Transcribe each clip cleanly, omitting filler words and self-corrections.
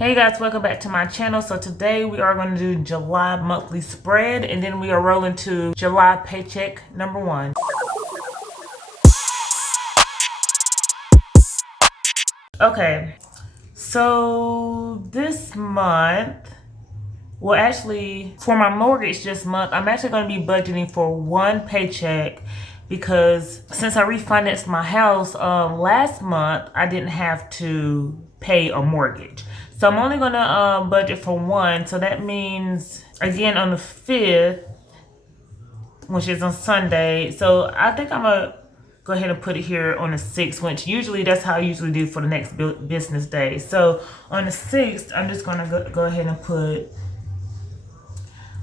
Hey guys, welcome back to my channel. So today we are going to do July monthly spread, and then we are rolling to July paycheck number 1. Okay, so this month, well actually for my mortgage this month, I'm actually going to be budgeting for one paycheck because since I refinanced my house last month, I didn't have to pay a mortgage. So I'm only going to budget for one. So that means, again, on the 5th, which is on Sunday. So I think I'm going to go ahead and put it here on the 6th, which usually that's how I usually do for the next business day. So on the 6th, I'm just going to go ahead and put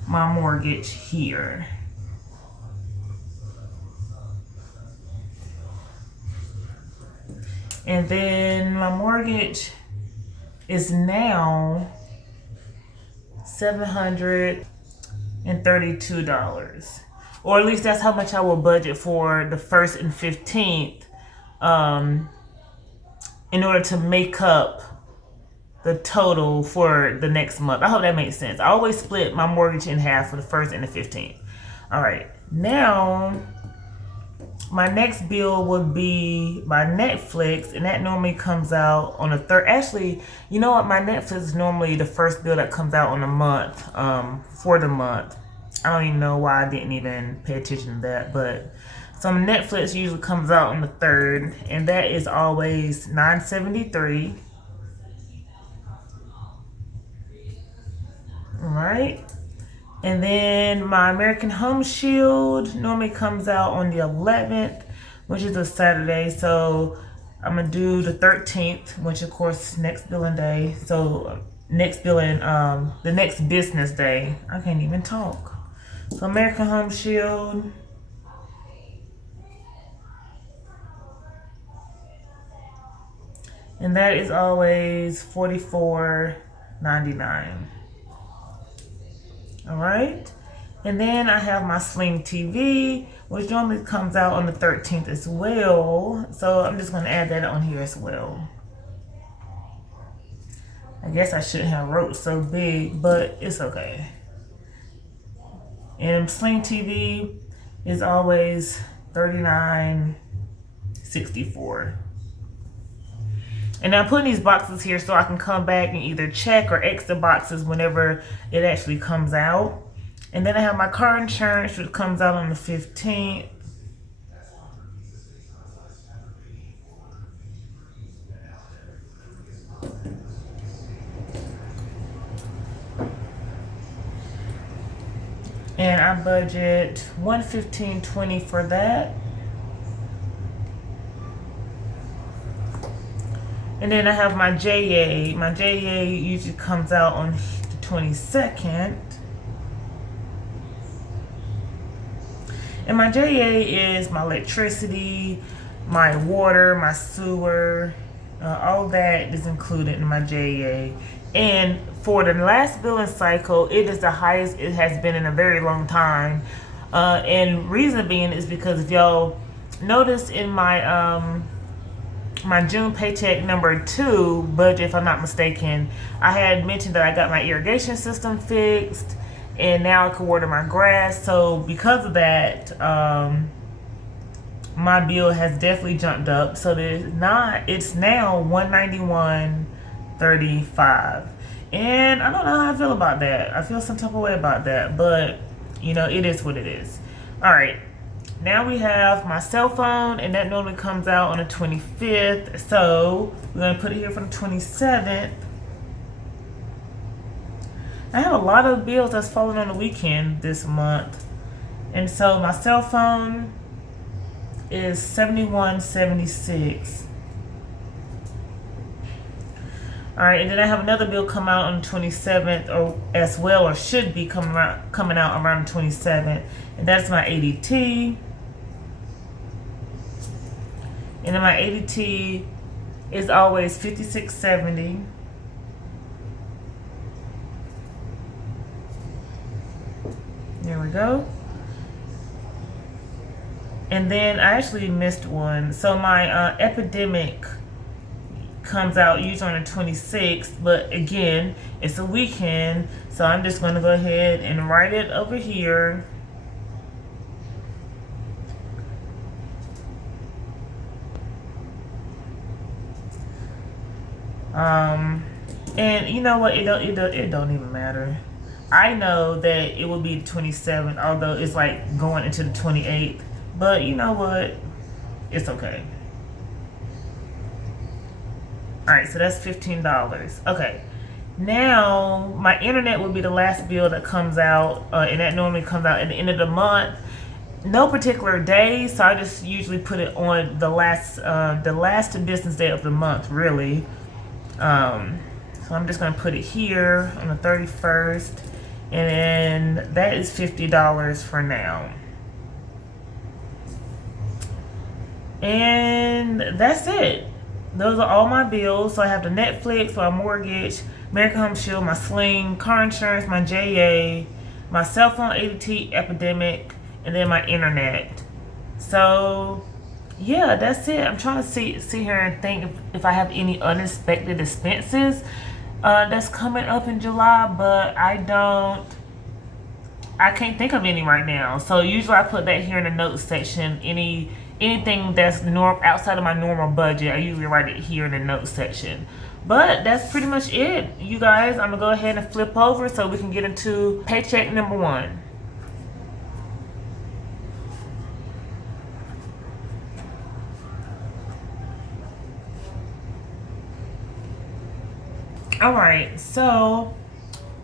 my mortgage here. And then my mortgage is now $732, or at least that's how much I will budget for the 1st and 15th in order to make up the total for the next month. I hope that makes sense. I always split my mortgage in half for the 1st and the 15th. All right, now my next bill would be my Netflix, and that normally comes out on the 3rd. Actually, you know what? My Netflix is normally the first bill that comes out on the month, for the month. I don't even know why I didn't even pay attention to that, but some Netflix usually comes out on the 3rd, and that is always $9.73. All right. And then my American Home Shield normally comes out on the 11th, which is a Saturday. So I'm going to do the 13th, which of course next billing day. So next billing, the next business day. I can't even talk. So American Home Shield. And that is always $44.99. All right, and then I have my Sling TV, which normally comes out on the 13th as well. So I'm just going to add that on here as well. I guess I shouldn't have wrote so big, but it's okay. And Sling TV is always $39.64. And I'm putting these boxes here so I can come back and either check or X the boxes whenever it actually comes out. And then I have my car insurance, which comes out on the 15th. And I budget $115.20 for that. And then I have my JA. My JA usually comes out on the 22nd. And my JA is my electricity, my water, my sewer, all that is included in my JA. And for the last billing cycle, it is the highest it has been in a very long time. And reason being is because if y'all notice in my my June paycheck number 2 budget, if I'm not mistaken, I had mentioned that I got my irrigation system fixed and now I can water my grass. So because of that, my bill has definitely jumped up. So it's now $191.35. And I don't know how I feel about that. I feel some type of way about that, but you know, it is what it is. All right. Now we have my cell phone, and that normally comes out on the 25th. So we're going to put it here for the 27th. I have a lot of bills that's falling on the weekend this month. And so my cell phone is $71.76. All right, and then I have another bill come out on the 27th or as well, or should be coming out around the 27th. And that's my ADT. And then my ADT is always $56.70. There we go. And then I actually missed one. So my epidemic comes out usually on the 26th, but again, it's a weekend, so I'm just going to go ahead and write it over here. And you know what? It don't even matter. I know that it will be the 27th, although it's like going into the 28th. But you know what? It's okay. Alright, so that's $15. Okay. Now, my internet will be the last bill that comes out, and that normally comes out at the end of the month. No particular day, so I just usually put it on the last business day of the month, really. So I'm just going to put it here on the 31st, and then that is $50 for now. And that's it. Those are all my bills. So I have the Netflix, my mortgage, American Home Shield, my Sling, car insurance, my JA, my cell phone ADT epidemic, and then my internet. So yeah, that's it. I'm trying to see here and think if I have any unexpected expenses that's coming up in July, but I can't think of any right now. So usually I put that here in the notes section. Anything that's outside of my normal budget, I usually write it here in the notes section. But that's pretty much it, you guys. I'm gonna go ahead and flip over so we can get into paycheck number 1. Alright, so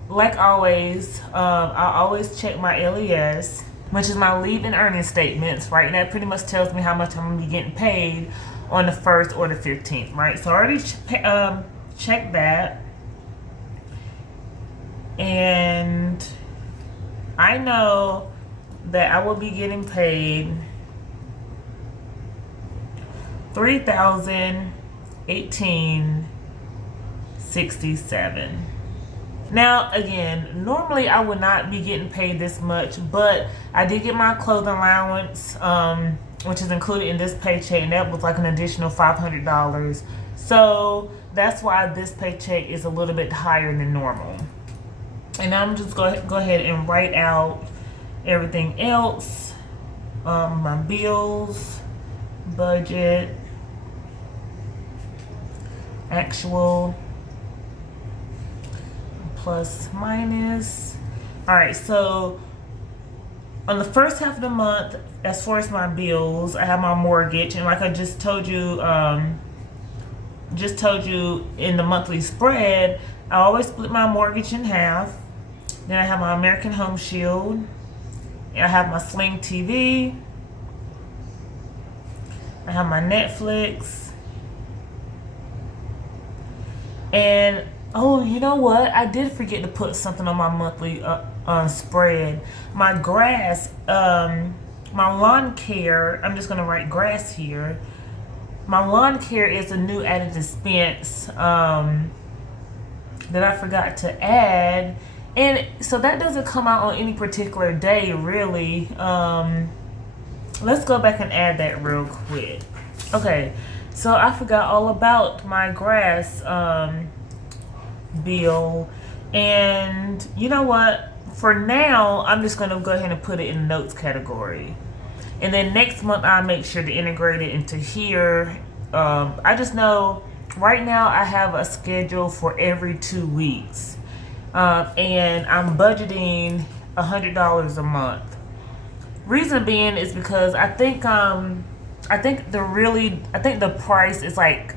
like always, I always check my LES, which is my leave and earning statements, right? And that pretty much tells me how much I'm gonna be getting paid on the 1st or the 15th, right? So I already checked that, and I know that I will be getting paid $3,018.67. Now, again, normally I would not be getting paid this much, but I did get my clothing allowance, which is included in this paycheck, and that was like an additional $500. So that's why this paycheck is a little bit higher than normal. And I'm just go ahead and write out everything else, my bills, budget, actual, plus minus. All right, so on the first half of the month, as far as my bills, I have my mortgage, and like I just told you in the monthly spread, I always split my mortgage in half. Then I have my American Home Shield, I have my Sling TV, I have my Netflix, and oh, you know what? I did forget to put something on my monthly spread. My grass, my lawn care, I'm just going to write grass here. My lawn care is a new added expense that I forgot to add. And so that doesn't come out on any particular day, really. Let's go back and add that real quick. Okay, so I forgot all about my grass bill, and you know what, for now I'm just going to go ahead and put it in the notes category, and then next month I'll make sure to integrate it into here. I just know right now I have a schedule for every 2 weeks, and I'm budgeting $100 a month. Reason being is because I think the price is like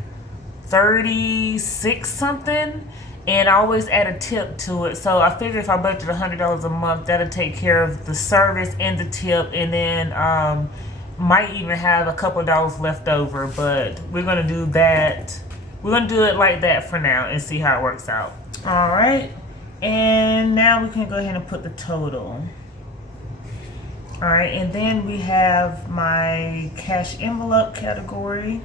36 something, and I always add a tip to it. So I figure if I budget $100 a month, that'll take care of the service and the tip, and then might even have a couple of dollars left over. But we're gonna do that. We're gonna do it like that for now and see how it works out. All right, and now we can go ahead and put the total. All right, and then we have my cash envelope category.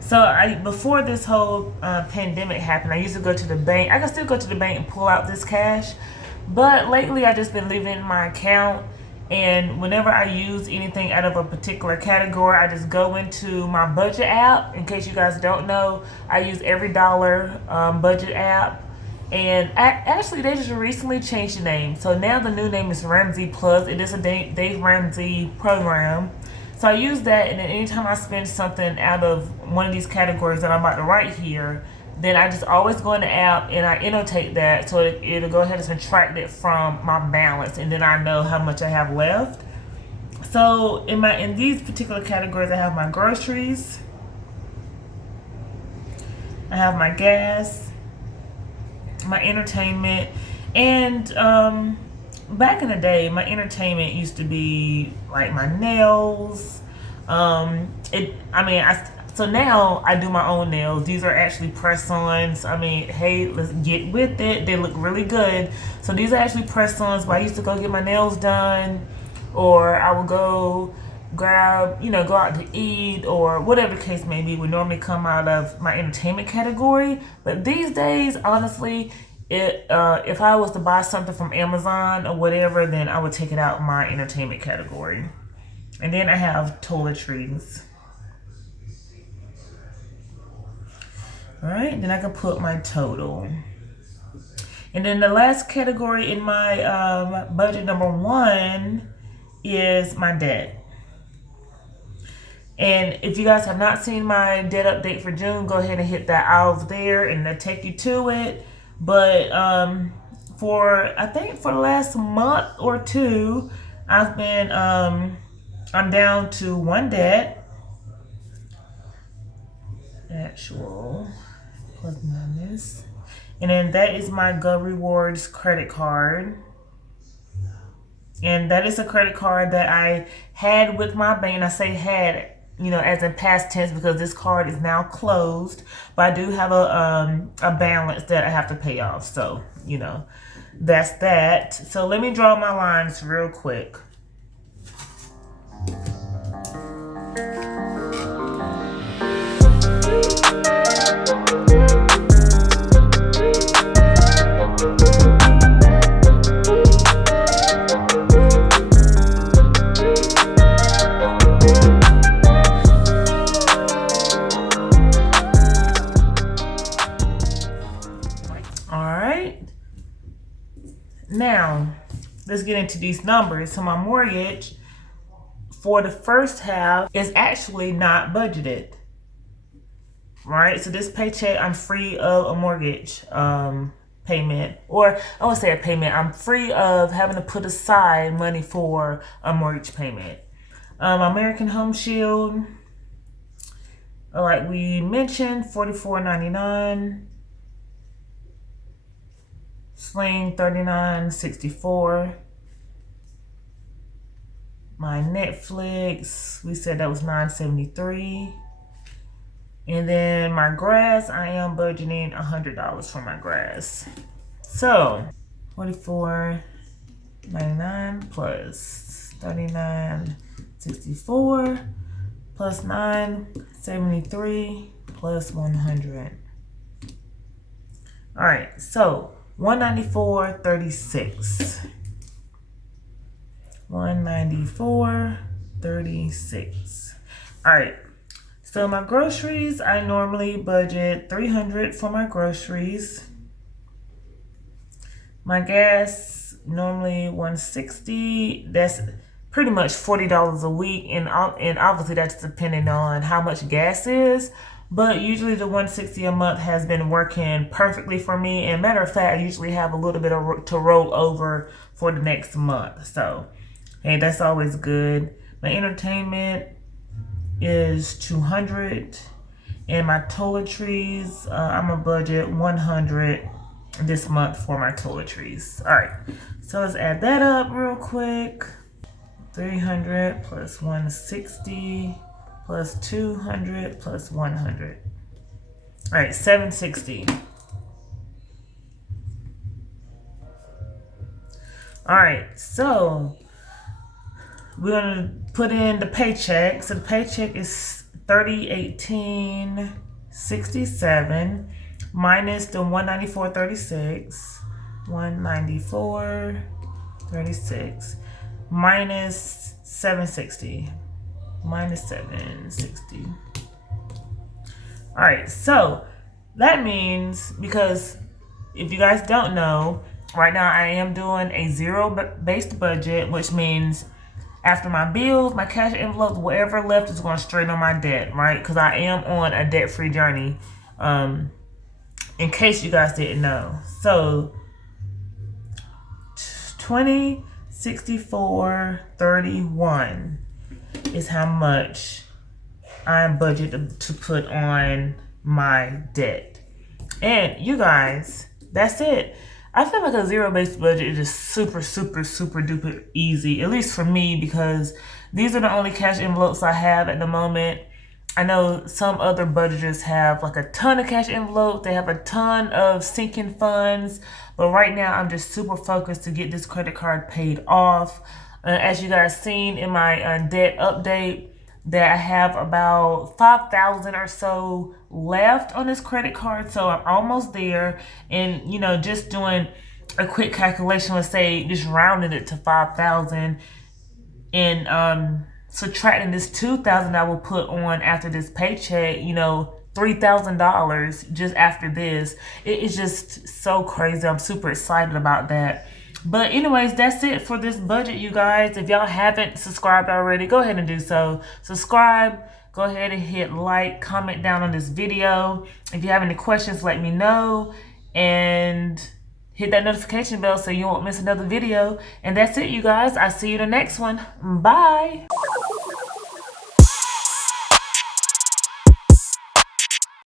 So before this whole pandemic happened, I used to go to the bank. I can still go to the bank and pull out this cash, but lately I just been leaving it in my account, And whenever I use anything out of a particular category, I just go into my budget app. In case you guys don't know, I use Every Dollar budget app. And actually, they just recently changed the name. So now the new name is Ramsey Plus. It is a Dave Ramsey program. So I use that, and then anytime I spend something out of one of these categories that I'm about to write here, then I just always go in the app and I annotate that, so it'll go ahead and subtract it from my balance, and then I know how much I have left. So in these particular categories, I have my groceries, I have my gas, my entertainment, and back in the day, my entertainment used to be like my nails. So now I do my own nails. These are actually press-ons. I mean, hey, let's get with it. They look really good. So these are actually press-ons, but I used to go get my nails done, or I would go grab, go out to eat, or whatever the case may be, would normally come out of my entertainment category. But these days, honestly, if I was to buy something from Amazon or whatever, then I would take it out in my entertainment category. And then I have toiletries. All right, then I can put my total. And then the last category in my budget, number 1, is my debt. And if you guys have not seen my debt update for June, go ahead and hit that over there and it'll take you to it. But I think for the last month or 2, I've been I'm down to 1 debt. Actual plus minus. And then that is my Go Rewards credit card. And that is a credit card that I had with my bank. And I say had, as in past tense, because this card is now closed. But I do have a balance that I have to pay off. So, that's that. So let me draw my lines real quick. Now, let's get into these numbers. So my mortgage for the first half is actually not budgeted. Right? So this paycheck, I'm free of a mortgage payment. Or I won't say a payment. I'm free of having to put aside money for a mortgage payment. American Home Shield, like we mentioned, $44.99. Sling $39.64. My Netflix, we said that was $9.73. And then my grass, I am budgeting $100 for my grass. So $44.99 plus $39.64 plus $9.73 plus $100. All right, so $194.36. $194.36. All right. So my groceries, I normally budget $300 for my groceries. My gas, normally $160. That's pretty much $40 a week, and obviously that's depending on how much gas is. But usually the $160 a month has been working perfectly for me. And matter of fact, I usually have a little bit to roll over for the next month. So, hey, that's always good. My entertainment is $200. And my toiletries, I'm a budget $100 this month for my toiletries. All right, so let's add that up real quick. 300 plus 160. Plus 200 plus 100. All right, 760. All right, so we're gonna put in the paycheck. So the paycheck is $30.18.67 minus the $194.36. $194.36 minus 760. Minus 760. All right, so that means, because if you guys don't know, right now I am doing a zero-based budget, which means after my bills, my cash envelopes, whatever left is going straight on my debt, right? Because I am on a debt-free journey, in case you guys didn't know. So 2064.31 is how much I'm budgeted to put on my debt. And you guys, that's it. I feel like a zero-based budget is just super duper easy, at least for me, because these are the only cash envelopes I have at the moment. I know some other budgeters have like a ton of cash envelopes. They have a ton of sinking funds. But right now, I'm just super focused to get this credit card paid off. As you guys seen in my debt update, that I have about 5,000 or so left on this credit card. So I'm almost there. And, you know, just doing a quick calculation, let's say just rounding it to 5,000 and subtracting this 2,000 I will put on after this paycheck, you know, $3,000 just after this. It is just so crazy. I'm super excited about that. But anyways, that's it for this budget, you guys. If y'all haven't subscribed already, go ahead and do so. Subscribe. Go ahead and hit like, comment down on this video. If you have any questions, let me know. And hit that notification bell so you won't miss another video. And that's it, you guys. I'll see you in the next one. Bye.